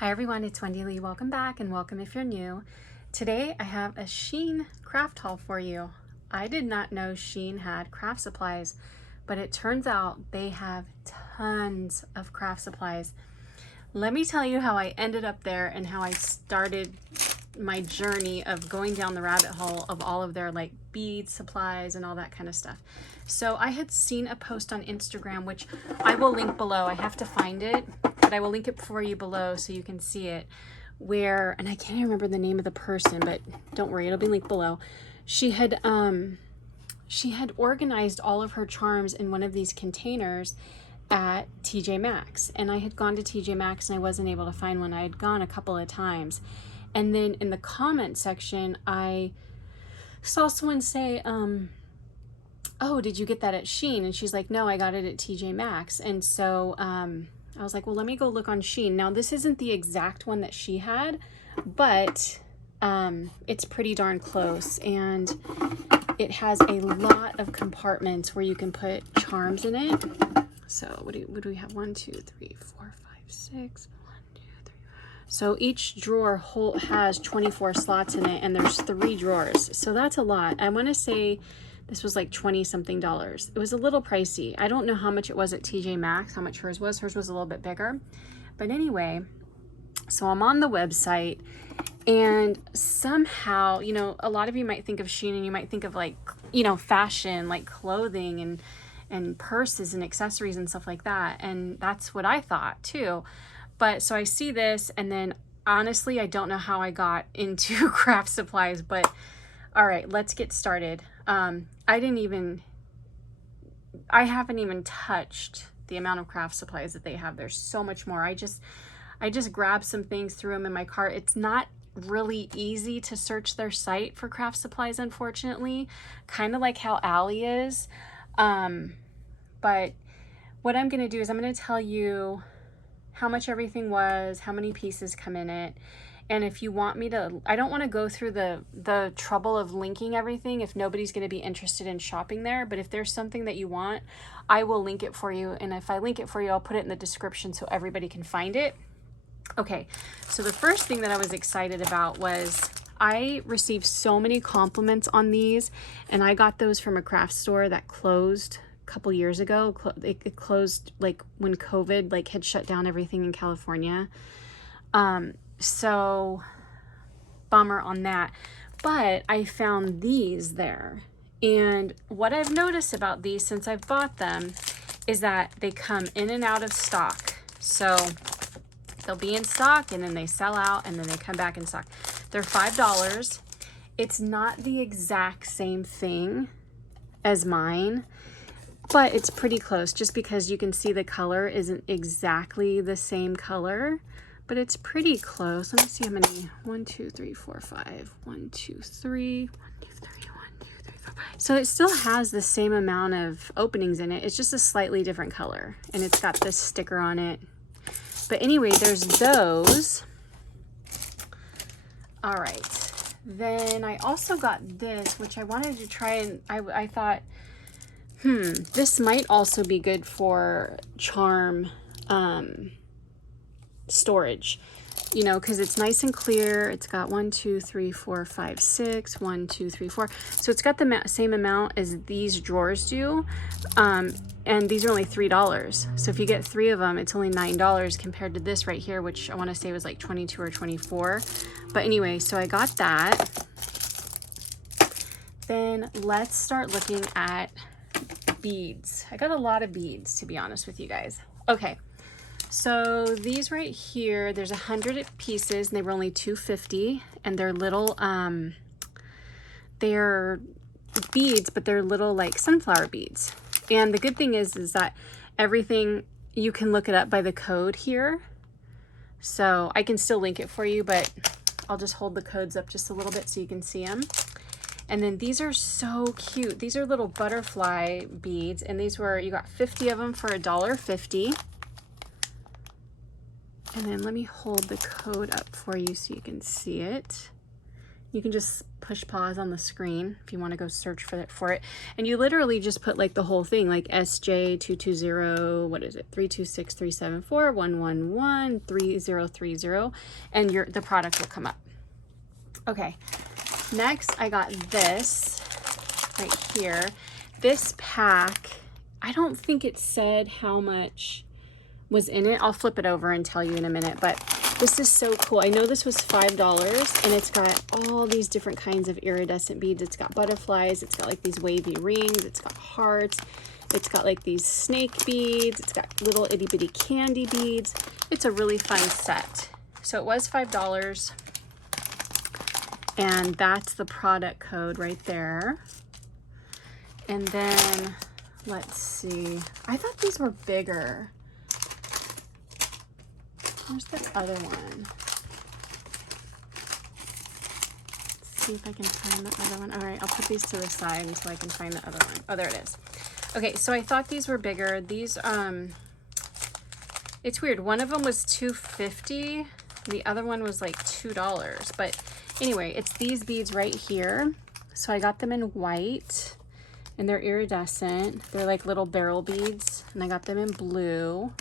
Hi everyone, it's Wendy Lee. Welcome back and welcome if you're new. Today I have a Shein craft haul for you. I did not know Shein had craft supplies, but it turns out they have tons of craft supplies. Let me tell you how I ended up there and how I started my journey of going down the rabbit hole of all of their like bead supplies and all that kind of stuff. So I had seen a post on Instagram, which I will link below. I have to find it, but I will link it for you below so you can see it, where, and I can't remember the name of the person, but don't worry, it'll be linked below. She had organized all of her charms in one of these containers at TJ Maxx, and I had gone to TJ Maxx and I wasn't able to find one. I had gone a couple of times, and then in the comment section I saw someone say, oh, did you get that at Shein? And she's like, no, I got it at TJ Maxx. And so I was like, well, let me go look on Shein. Now this isn't the exact one that she had, but it's pretty darn close, and it has a lot of compartments where you can put charms in it. So what do we have? 1, 2, 3, 4, 5, 6. 1, 2, 3. So each drawer has 24 slots in it, and there's 3 drawers. So that's a lot. I want to say this was like 20 something dollars. It was a little pricey. I don't know how much it was at TJ Maxx, how much hers was. Hers was a little bit bigger. But anyway, so I'm on the website, and somehow, you know, a lot of you might think of Shein and you might think of like, you know, fashion, like clothing and purses and accessories and stuff like that. And that's what I thought too. But so I see this, and then honestly, I don't know how I got into craft supplies, but all right, let's get started. I haven't even touched the amount of craft supplies that they have. There's so much more. I just grabbed some things, threw them in my cart. It's not really easy to search their site for craft supplies, unfortunately, kind of like how Ally is. But what I'm going to do is I'm going to tell you how much everything was, how many pieces come in it. And if you want me to, I don't want to go through the trouble of linking everything if nobody's going to be interested in shopping there. But if there's something that you want, I will link it for you. And if I link it for you, I'll put it in the description so everybody can find it. Okay, so the first thing that I was excited about was I received so many compliments on these, and I got those from a craft store that closed a couple years ago. It closed like when COVID like had shut down everything in California. So bummer on that, but I found these there. And what I've noticed about these since I've bought them is that they come in and out of stock. So they'll be in stock and then they sell out and then they come back in stock. They're $5. It's not the exact same thing as mine, but it's pretty close just because you can see the color isn't exactly the same color, but it's pretty close. Let me see how many. 1, 2, 3, 4, 5. 1, 2, 3. 1, 2, 3. 1, 2, 3, 4, 5. So it still has the same amount of openings in it. It's just a slightly different color, and it's got this sticker on it. But anyway, there's those. All right. Then I also got this, which I wanted to try, and I thought, this might also be good for charm storage, you know, because it's nice and clear. It's got 1, 2, 3, 4, 5, 6. 1, 2, 3, 4. So it's got the same amount as these drawers do. And these are only $3. So if you get 3 of them, it's only $9 compared to this right here, which I want to say was like 22 or 24. But anyway, so I got that. Then let's start looking at beads. I got a lot of beads, to be honest with you guys. Okay. So these right here, there's 100 pieces, and they were only $2.50, and they're little, they're beads, but they're little like sunflower beads. And the good thing is that everything, you can look it up by the code here. So I can still link it for you, but I'll just hold the codes up just a little bit so you can see them. And then these are so cute. These are little butterfly beads, and these were, you got 50 of them for $1.50. And then let me hold the code up for you so you can see it. You can just push pause on the screen if you want to go search for it. And you literally just put like the whole thing, like SJ220, what is it? 3263741113030, and the product will come up. Okay, next I got this right here. This pack, I don't think it said how much was in it. I'll flip it over and tell you in a minute, but this is so cool. I know this was $5, and it's got all these different kinds of iridescent beads. It's got butterflies, it's got like these wavy rings, it's got hearts, it's got like these snake beads, it's got little itty bitty candy beads. It's a really fun set. So it was $5, and that's the product code right there. And then let's see, I thought these were bigger. Where's the other one? Let's see if I can find the other one. All right, I'll put these to the side until I can find the other one. Oh, there it is. Okay, so I thought these were bigger. These, it's weird. One of them was $2.50. The other one was like $2. But anyway, it's these beads right here. So I got them in white, and they're iridescent. They're like little barrel beads, and I got them in blue.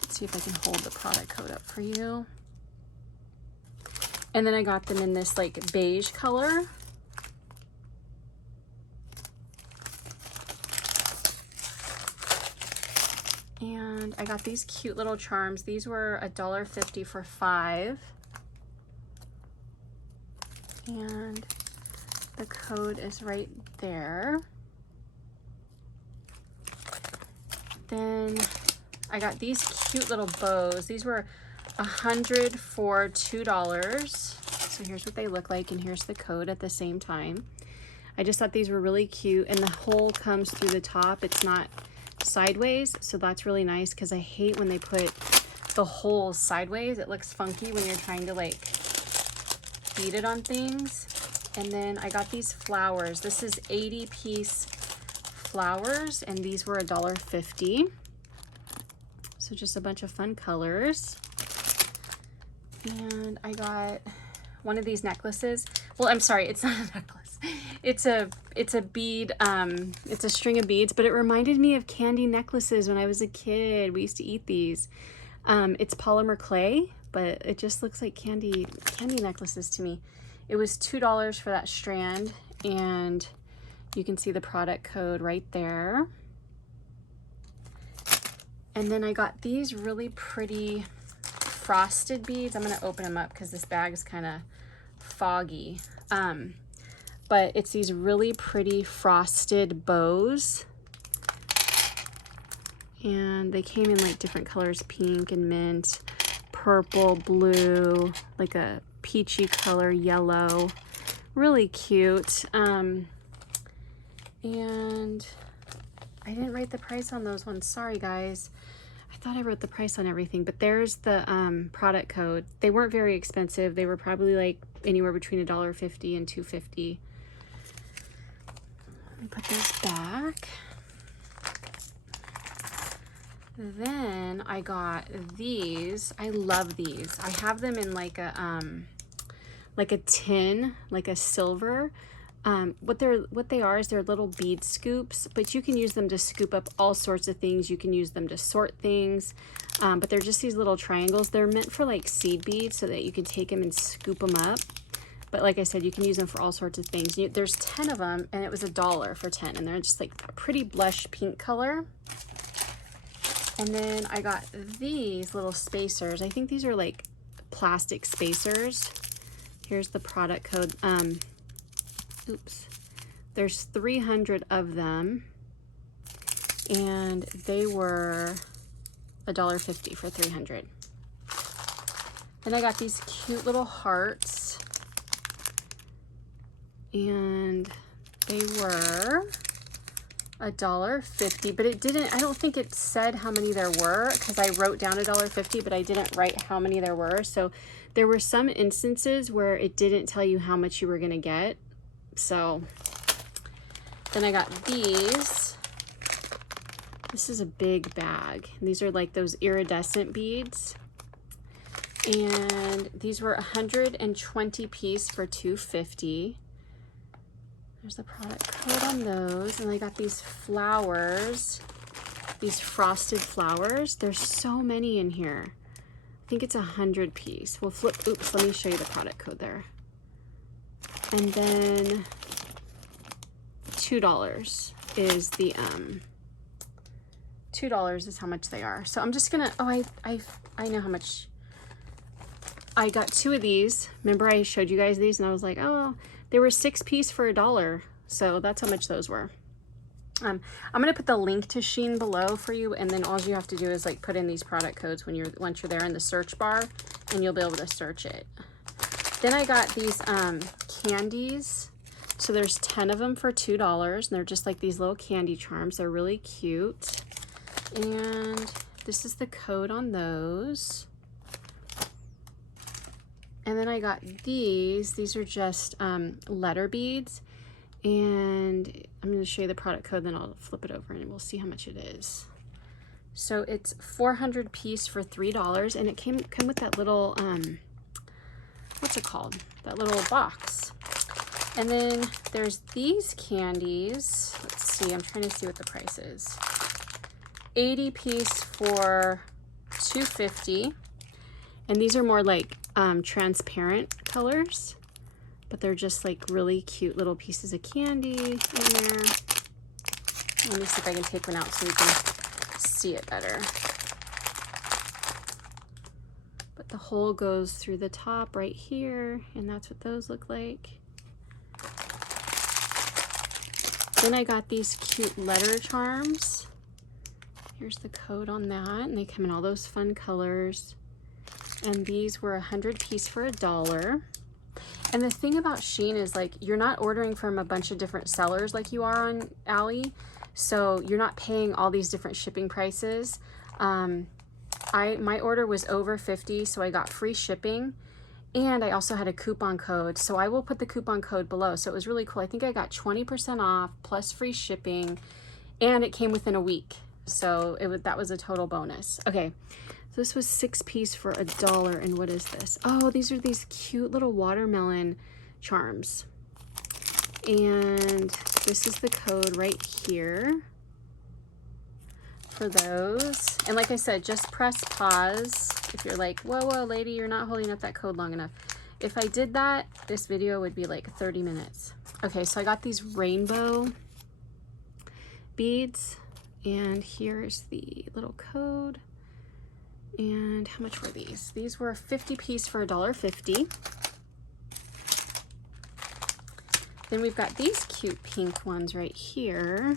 Let's see if I can hold the product code up for you. And then I got them in this like beige color. And I got these cute little charms. These were $1.50 for 5. And the code is right there. Then I got these cute little bows. These were $100 for $2. So here's what they look like, and here's the code at the same time. I just thought these were really cute, and the hole comes through the top. It's not sideways, so that's really nice, because I hate when they put the holes sideways. It looks funky when you're trying to like bead it on things. And then I got these flowers. This is 80-piece flowers, and these were $1.50. So just a bunch of fun colors. And I got one of these necklaces. Well, I'm sorry, it's not a necklace. It's a bead, it's a string of beads, but it reminded me of candy necklaces when I was a kid. We used to eat these. It's polymer clay, but it just looks like candy necklaces to me. It was $2 for that strand, and you can see the product code right there. And then I got these really pretty frosted beads. I'm gonna open them up because this bag is kind of foggy. But it's these really pretty frosted bows. And they came in like different colors, pink and mint, purple, blue, like a peachy color, yellow. Really cute. And I didn't write the price on those ones. Sorry, guys. I thought I wrote the price on everything, but there's the product code. They weren't very expensive. They were probably like anywhere between $1.50 and $2.50. Let me put those back. Then I got these. I love these. I have them in like a tin, like a silver. What they are is they're little bead scoops, but you can use them to scoop up all sorts of things. You can use them to sort things, but they're just these little triangles. They're meant for like seed beads so that you can take them and scoop them up. But like I said, you can use them for all sorts of things. There's 10 of them, and it was $1 for 10, and they're just like a pretty blush pink color. And then I got these little spacers. I think these are like plastic spacers. Here's the product code. Oops, there's 300 of them, and they were $1.50 for 300. Then I got these cute little hearts, and they were $1.50, but it didn't, I don't think it said how many there were, because I wrote down $1.50, but I didn't write how many there were. So there were some instances where it didn't tell you how much you were gonna get. So then I got these. This is a big bag. These are like those iridescent beads. And these were 120 piece for $2.50. There's the product code on those. And I got these flowers, these frosted flowers. There's so many in here. I think it's 100 piece. We'll flip, oops, let me show you the product code there. And then $2 is the, $2 is how much they are. So I'm just gonna, oh, I know how much. I got 2 of these. Remember I showed you guys these and I was like, oh, they were 6 piece for $1. So that's how much those were. I'm gonna put the link to Shein below for you, and then all you have to do is like put in these product codes once you're there in the search bar, and you'll be able to search it. Then I got these candies. So there's 10 of them for $2, and they're just like these little candy charms. They're really cute. And this is the code on those. And then I got these. These are just letter beads. And I'm going to show you the product code, then I'll flip it over and we'll see how much it is. So it's 400 piece for $3, and it came with that little, what's it called? That little box. And then there's these candies. Let's see, I'm trying to see what the price is. 80 piece for $2.50. And these are more like transparent colors, but they're just like really cute little pieces of candy in there. Let me see if I can take one out so you can see it better. But the hole goes through the top right here, and that's what those look like. Then I got these cute letter charms. Here's the code on that, and they come in all those fun colors. And these were 100 piece for $1. And the thing about Shein is like, you're not ordering from a bunch of different sellers like you are on Ally. So you're not paying all these different shipping prices. My order was over 50, so I got free shipping. And I also had a coupon code. So I will put the coupon code below. So it was really cool. I think I got 20% off plus free shipping, and it came within a week. So that was a total bonus. Okay. So this was 6 piece for $1, and what is this? Oh, these are these cute little watermelon charms. And this is the code right here for those. And like I said, just press pause if you're like, whoa, lady, you're not holding up that code long enough. If I did that, this video would be like 30 minutes. Okay, so I got these rainbow beads, and here's the little code. And how much were these? These were 50 piece for $1.50. Then we've got these cute pink ones right here.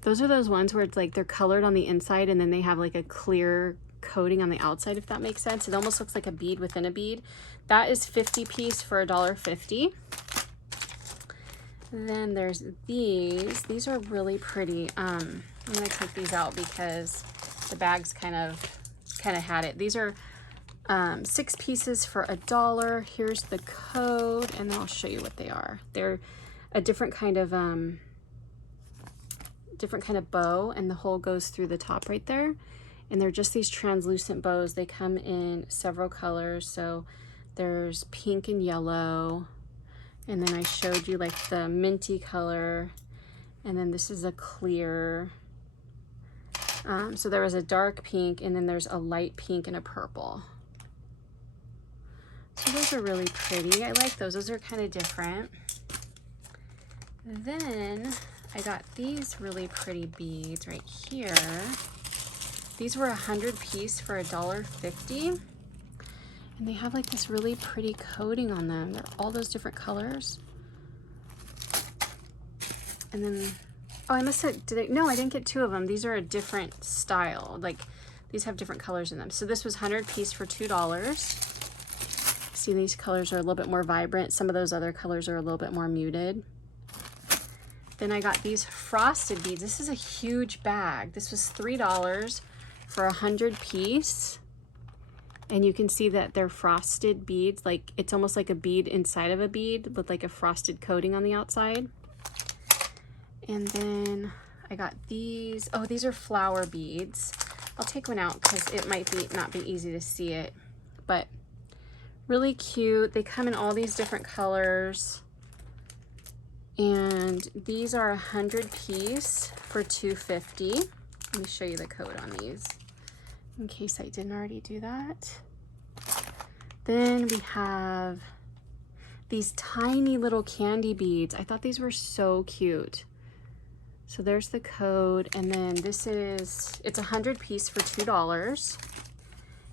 Those are those ones where it's like they're colored on the inside and then they have like a clear coating on the outside, if that makes sense. It almost looks like a bead within a bead. That is 50 piece for $1.50. Then there's these. These are really pretty. I'm gonna take these out because the bags kind of had it. These are 6 pieces for $1. Here's the code, and then I'll show you what they are. They're a different kind of bow, and the hole goes through the top right there. And they're just these translucent bows. They come in several colors. So there's pink and yellow, and then I showed you like the minty color, and then this is a clear. So there was a dark pink, and then there's a light pink and a purple. So those are really pretty. I like those. Those are kind of different. Then I got these really pretty beads right here. These were 100 piece for $1.50. And they have like this really pretty coating on them. They're all those different colors. And then, oh, I must have, no, I didn't get 2 of them. These are a different style. Like, these have different colors in them. So this was 100 piece for $2. See, these colors are a little bit more vibrant. Some of those other colors are a little bit more muted. Then I got these frosted beads. This is a huge bag. This was $3 for 100 piece. And you can see that they're frosted beads. Like, it's almost like a bead inside of a bead with like a frosted coating on the outside. And then I got these. Oh, these are flower beads. I'll take one out because it might not be easy to see it, but really cute. They come in all these different colors, and these are 100 piece for $2.50. Let me show you the code on these in case I didn't already do that. Then we have these tiny little candy beads. I thought these were so cute. So there's the code, and then this is, it's 100 piece for $2.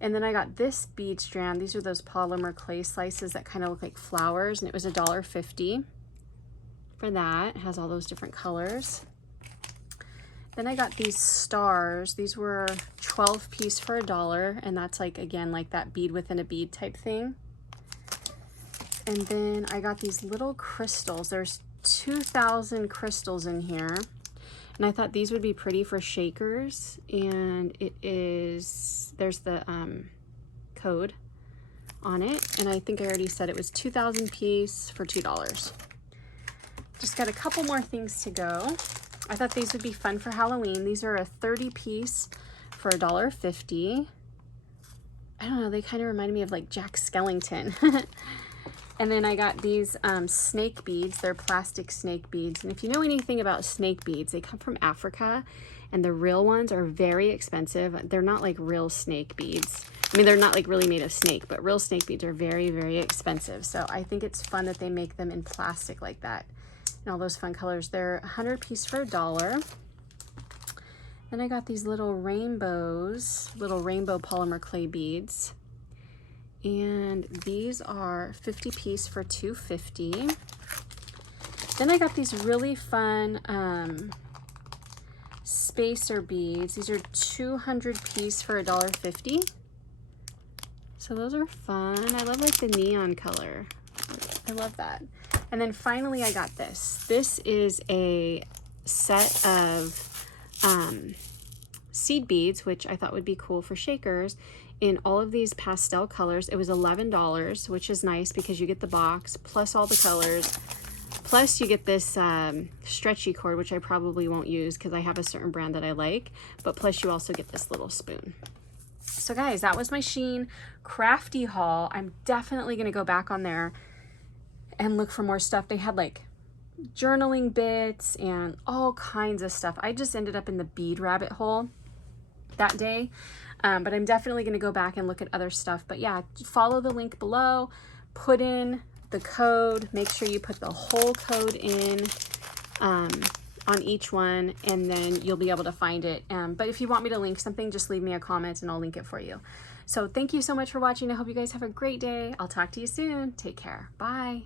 And then I got this bead strand. These are those polymer clay slices that kind of look like flowers, and it was $1.50 for that. It has all those different colors. Then I got these stars. These were 12 piece for $1, and that's like, again, like that bead within a bead type thing. And then I got these little crystals. There's 2,000 crystals in here. And I thought these would be pretty for shakers. And it is, there's the code on it. And I think I already said it was 2,000 piece for $2. Just got a couple more things to go. I thought these would be fun for Halloween. These are a 30 piece for $1.50. I don't know, they kind of remind me of like Jack Skellington. And then I got these snake beads. They're plastic snake beads. And if you know anything about snake beads, they come from Africa, and the real ones are very expensive. They're not like real snake beads. I mean, they're not like really made of snake, but real snake beads are very, very expensive. So I think it's fun that they make them in plastic like that. And all those fun colors. They're 100 piece for $1. Then I got these little rainbows, little rainbow polymer clay beads. And these are 50 piece for $2.50. Then I got these really fun spacer beads. These are 200 piece for $1.50. So those are fun. I love like the neon color. I love that. And then finally I got this. This is a set of seed beads, which I thought would be cool for shakers, in all of these pastel colors. It was $11, which is nice because you get the box plus all the colors, plus you get this stretchy cord, which I probably won't use because I have a certain brand that I like, but plus you also get this little spoon. So guys, that was my Shein crafty haul. I'm definitely gonna go back on there and look for more stuff. They had like journaling bits and all kinds of stuff. I just ended up in the bead rabbit hole that day. But I'm definitely going to go back and look at other stuff. But yeah, follow the link below, put in the code, make sure you put the whole code in on each one, and then you'll be able to find it. But if you want me to link something, just leave me a comment and I'll link it for you. So thank you so much for watching. I hope you guys have a great day. I'll talk to you soon. Take care. Bye.